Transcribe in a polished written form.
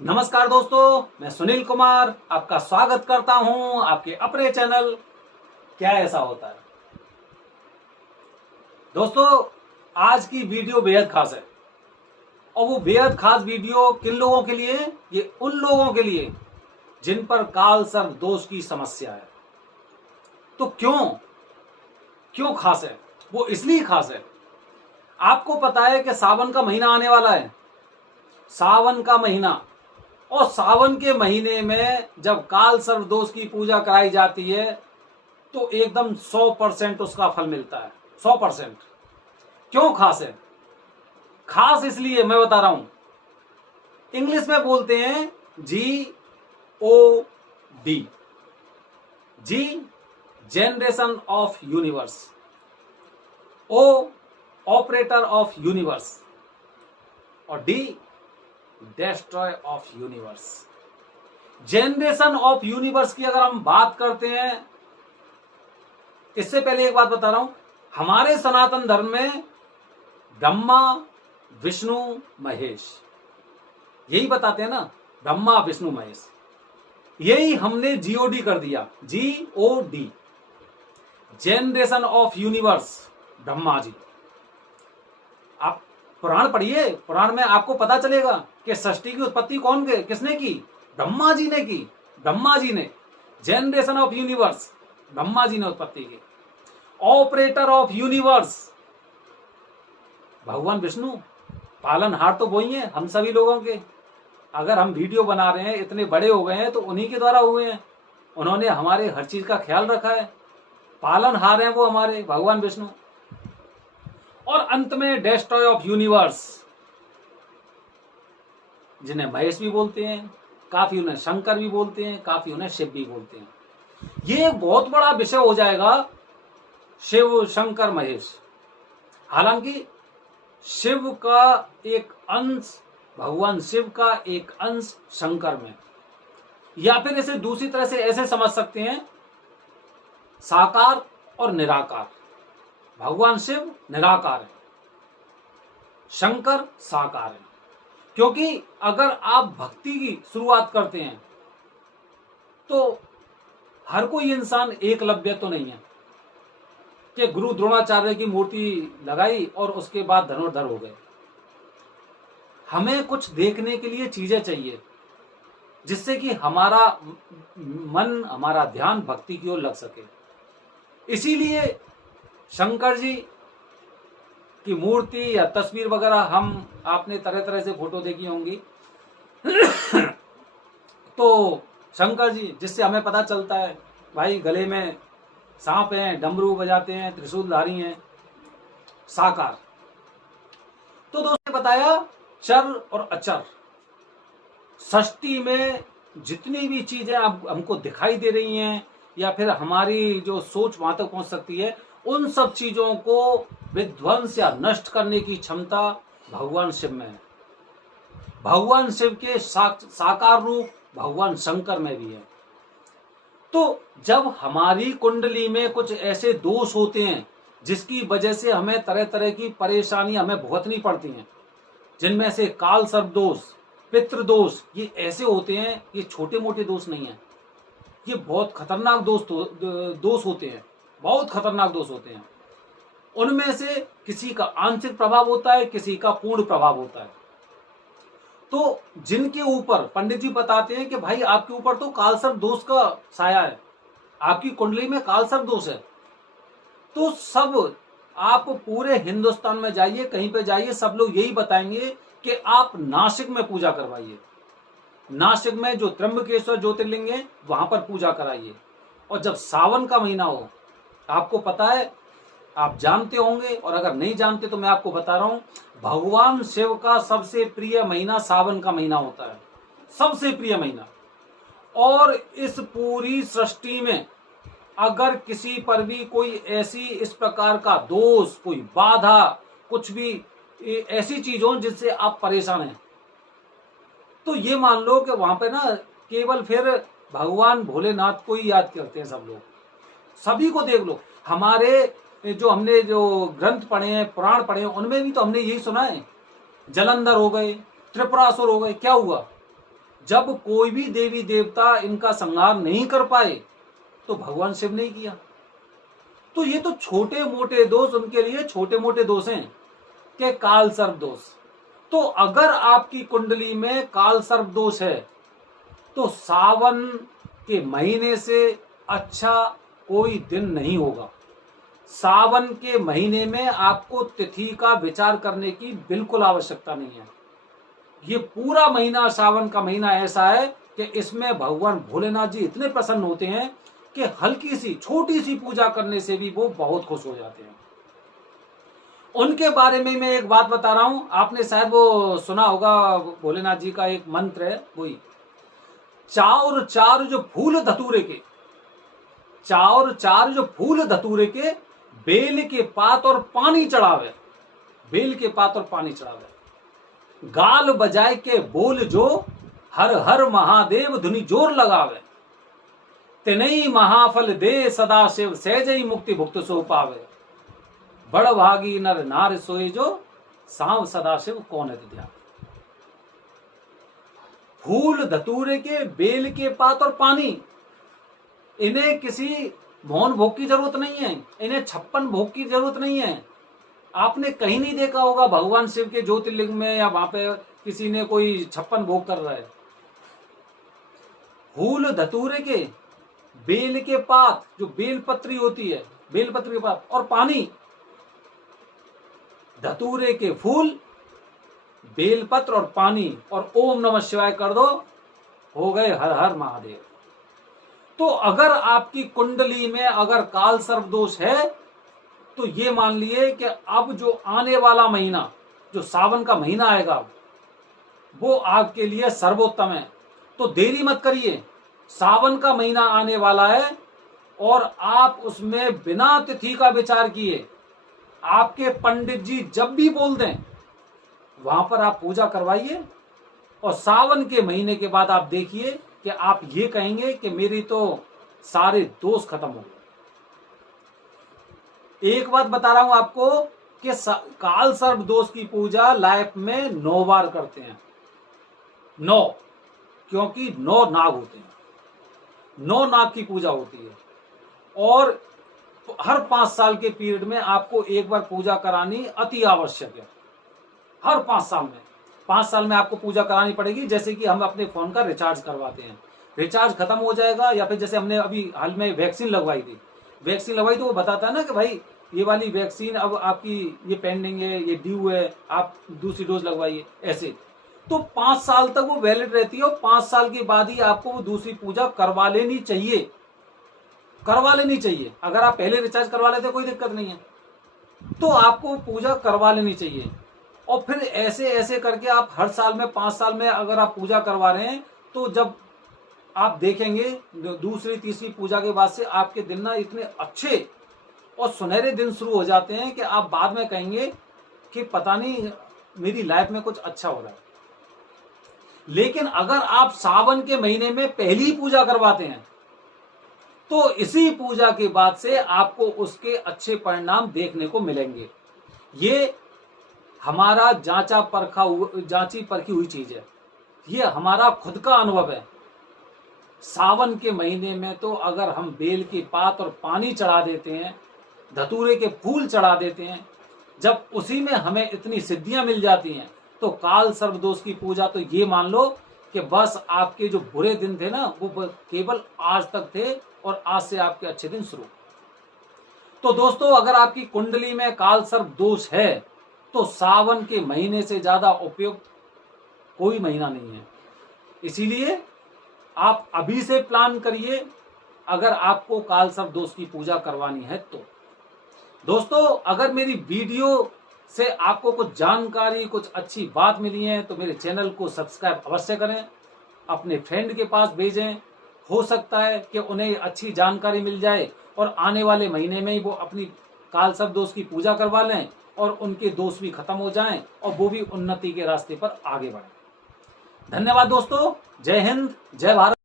नमस्कार दोस्तों, मैं सुनील कुमार आपका स्वागत करता हूं आपके अपने चैनल क्या ऐसा होता है। दोस्तों, आज की वीडियो बेहद खास है और वो बेहद खास वीडियो किन लोगों के लिए? ये उन लोगों के लिए जिन पर काल सर्प दोष की समस्या है। तो क्यों खास है? वो इसलिए खास है, आपको पता है कि सावन का महीना आने वाला है। सावन का महीना, और सावन के महीने में जब काल सर्प दोष की पूजा कराई जाती है तो एकदम 100% उसका फल मिलता है। 100%। क्यों खास है? खास इसलिए मैं बता रहा हूं, इंग्लिश में बोलते हैं GOD, G generation of universe, O operator of universe, और D destroy of universe. Generation of universe की अगर हम बात करते हैं, इससे पहले एक बात बता रहा हूं, हमारे सनातन धर्म में ब्रह्मा विष्णु महेश, यही बताते हैं ना, ब्रह्मा विष्णु महेश। यही हमने GOD कर दिया, GOD, generation of universe, Brahma ji. आप पुराण पढ़िए, पुराण में आपको पता चलेगा कि सृष्टि की उत्पत्ति किसने की? ब्रह्मा जी ने की। ब्रह्मा जी ने जनरेशन ऑफ यूनिवर्स, ब्रह्मा जी ने उत्पत्ति की। ऑपरेटर ऑफ यूनिवर्स भगवान विष्णु। पालनहार तो वही है हम सभी लोगों के। अगर हम वीडियो बना रहे हैं, इतने बड़े हो गए हैं, तो उन्हीं के द्वारा हुए हैं। उन्होंने हमारे हर चीज का ख्याल रखा है। पालनहार हैं वो हमारे भगवान विष्णु। और अंत में डेस्ट्रॉय ऑफ यूनिवर्स, जिन्हें महेश भी बोलते हैं, काफी उन्हें शंकर भी बोलते हैं, काफी उन्हें शिव भी बोलते हैं। ये एक बहुत बड़ा विषय हो जाएगा, शिव शंकर महेश। हालांकि शिव का एक अंश, भगवान शिव का एक अंश शंकर में, या फिर इसे दूसरी तरह से ऐसे समझ सकते हैं, साकार और निराकार। भगवान शिव निराकार है, शंकर साकार है। क्योंकि अगर आप भक्ति की शुरुआत करते हैं तो हर कोई इंसान एकलव्य तो नहीं है कि गुरु द्रोणाचार्य की मूर्ति लगाई और उसके बाद धनुर्धर हो गए। हमें कुछ देखने के लिए चीजें चाहिए जिससे कि हमारा मन, हमारा ध्यान भक्ति की ओर लग सके। इसीलिए शंकर जी की मूर्ति या तस्वीर वगैरह आपने तरह तरह से फोटो देखी होंगी। तो शंकर जी, जिससे हमें पता चलता है भाई गले में सांप हैं, डमरू बजाते हैं, त्रिशूलधारी हैं, साकार। तो दोस्तों ने बताया चर और अचर। सृष्टि में जितनी भी चीजें अब हमको दिखाई दे रही हैं या फिर हमारी जो सोच वहां तक पहुंच सकती है, उन सब चीजों को विध्वंस या नष्ट करने की क्षमता भगवान शिव में है। भगवान शिव के साकार रूप भगवान शंकर में भी है। तो जब हमारी कुंडली में कुछ ऐसे दोष होते हैं जिसकी वजह से हमें तरह तरह की परेशानी हमें भुगतनी पड़ती हैं, जिनमें से काल सर्प दोष, पितृ दोष, ये ऐसे होते हैं, ये छोटे मोटे दोष नहीं है, ये बहुत खतरनाक दोष होते हैं, बहुत खतरनाक दोष होते हैं। उनमें से किसी का आंशिक प्रभाव होता है, किसी का पूर्ण प्रभाव होता है। तो जिनके ऊपर पंडित जी बताते हैं कि भाई आपके ऊपर तो कालसर्प दोष का साया है, आपकी कुंडली में कालसर्प दोष है, तो सब आप पूरे हिंदुस्तान में जाइए, कहीं पे जाइए, सब लोग यही बताएंगे कि आप नासिक में पूजा करवाइए। नासिक में जो त्र्यंबकेश्वर ज्योतिर्लिंग है वहां पर पूजा कराइए। और जब सावन का महीना हो, आपको पता है, आप जानते होंगे, और अगर नहीं जानते तो मैं आपको बता रहा हूं, भगवान शिव का सबसे प्रिय महीना सावन का महीना होता है, सबसे प्रिय महीना। और इस पूरी सृष्टि में अगर किसी पर भी कोई ऐसी इस प्रकार का दोष, कोई बाधा, कुछ भी ऐसी चीज हो जिससे आप परेशान हैं, तो ये मान लो कि वहां पे ना केवल फिर भगवान भोलेनाथ को ही याद करते हैं सब लोग। सभी को देख लो, हमने जो ग्रंथ पढ़े हैं, पुराण पढ़े हैं, उनमें भी तो हमने यही सुना है, जलंधर हो गए, त्रिपुरासुर हो गए, क्या हुआ? जब कोई भी देवी देवता इनका संहार नहीं कर पाए तो भगवान शिव ने किया। तो ये तो छोटे मोटे दोष उनके लिए छोटे मोटे दोष हैं कि काल सर्प दोष। तो अगर आपकी कुंडली में काल सर्प दोष है तो सावन के महीने से अच्छा कोई दिन नहीं होगा। सावन के महीने में आपको तिथि का विचार करने की बिल्कुल आवश्यकता नहीं है। ये पूरा महीना सावन का महीना ऐसा है कि इसमें भगवान भोलेनाथ जी इतने प्रसन्न होते हैं कि हल्की सी छोटी सी पूजा करने से भी वो बहुत खुश हो जाते हैं। उनके बारे में मैं एक बात बता रहा हूं, आपने शायद वो सुना होगा, भोलेनाथ जी का एक मंत्र है, वही चार चार जो फूल धतूरे के, चार चार जो फूल धतूरे के, बेल के पात और पानी चढ़ावे, बेल के पात और पानी चढ़ावे, गाल बजाए के बोल जो हर हर महादेव धुनी जोर लगावे, तिनई महाफल दे सदा शिव सहजई मुक्ति भुक्त सो पावे, बड़ भागी नर नार सोए जो सांव सदा शिव कौन है ध्यान। फूल धतूरे के, बेल के पात और पानी, इन्हें किसी मौन भोग की जरूरत नहीं है, इन्हें 56 भोग की जरूरत नहीं है। आपने कहीं नहीं देखा होगा भगवान शिव के ज्योतिर्लिंग में या वहां पे किसी ने कोई 56 भोग कर रहा है। फूल धतूरे के, बेल के पात, जो बेल पत्री होती है, बेल पत्री के पात और पानी, धतूरे के फूल, बेलपत्र और पानी, और ओम नमः शिवाय कर दो, हो गए हर हर महादेव। तो अगर आपकी कुंडली में अगर काल सर्प दोष है तो ये मान लिए कि अब जो आने वाला महीना, जो सावन का महीना आएगा, वो आपके लिए सर्वोत्तम है। तो देरी मत करिए, सावन का महीना आने वाला है और आप उसमें बिना तिथि का विचार किए, आपके पंडित जी जब भी बोल दें वहां पर आप पूजा करवाइए, और सावन के महीने के बाद आप देखिए कि आप ये कहेंगे कि मेरी तो सारे दोष खत्म हो गए। एक बात बता रहा हूं आपको कि काल सर्प दोष की पूजा लाइफ में 9 बार करते हैं, 9, क्योंकि 9 नाग होते हैं, 9 नाग की पूजा होती है, और हर 5 साल के पीरियड में आपको एक बार पूजा करानी अति आवश्यक है। हर 5 साल में, 5 साल में आपको पूजा करानी पड़ेगी। जैसे कि हम अपने फोन का रिचार्ज करवाते हैं, रिचार्ज खत्म हो जाएगा, या फिर जैसे हमने अभी हाल में वैक्सीन लगवाई थी, वैक्सीन लगवाई तो वो बताता है ना कि भाई ये वाली वैक्सीन अब आपकी ये पेंडिंग है, ये ड्यू है, आप दूसरी डोज लगवाइए, ऐसे। तो 5 साल तक वो वैलिड रहती है, और 5 साल के बाद ही आपको वो दूसरी पूजा करवा लेनी चाहिए, करवा लेनी चाहिए। अगर आप पहले रिचार्ज करवा लेते कोई दिक्कत नहीं है, तो आपको पूजा करवा लेनी चाहिए। और फिर ऐसे ऐसे करके आप हर साल में, 5 साल में अगर आप पूजा करवा रहे हैं, तो जब आप देखेंगे दूसरी तीसरी पूजा के बाद से आपके दिन ना इतने अच्छे और सुनहरे दिन शुरू हो जाते हैं कि आप बाद में कहेंगे कि पता नहीं मेरी लाइफ में कुछ अच्छा हो रहा है। लेकिन अगर आप सावन के महीने में पहली पूजा करवाते हैं तो इसी पूजा के बाद से आपको उसके अच्छे परिणाम देखने को मिलेंगे। ये हमारा जांची परखी हुई चीज है, ये हमारा खुद का अनुभव है। सावन के महीने में तो अगर हम बेल की पात और पानी चढ़ा देते हैं, धतूरे के फूल चढ़ा देते हैं, जब उसी में हमें इतनी सिद्धियां मिल जाती हैं, तो काल सर्प दोष की पूजा तो ये मान लो कि बस आपके जो बुरे दिन थे ना, वो केवल आज तक थे, और आज से आपके अच्छे दिन शुरू। तो दोस्तों, अगर आपकी कुंडली में काल सर्प दोष है तो सावन के महीने से ज्यादा उपयुक्त कोई महीना नहीं है। इसीलिए आप अभी से प्लान करिए अगर आपको काल सर्प दोष की पूजा करवानी है तो। दोस्तों, अगर मेरी वीडियो से आपको कुछ जानकारी, कुछ अच्छी बात मिली है तो मेरे चैनल को सब्सक्राइब अवश्य करें, अपने फ्रेंड के पास भेजें। हो सकता है कि उन्हें अच्छी जानकारी मिल जाए और आने वाले महीने में ही वो अपनी काल सर्प दोष की पूजा करवा लें और उनके दोष भी खत्म हो जाएं और वो भी उन्नति के रास्ते पर आगे बढ़ें। धन्यवाद दोस्तों, जय हिंद, जय भारत।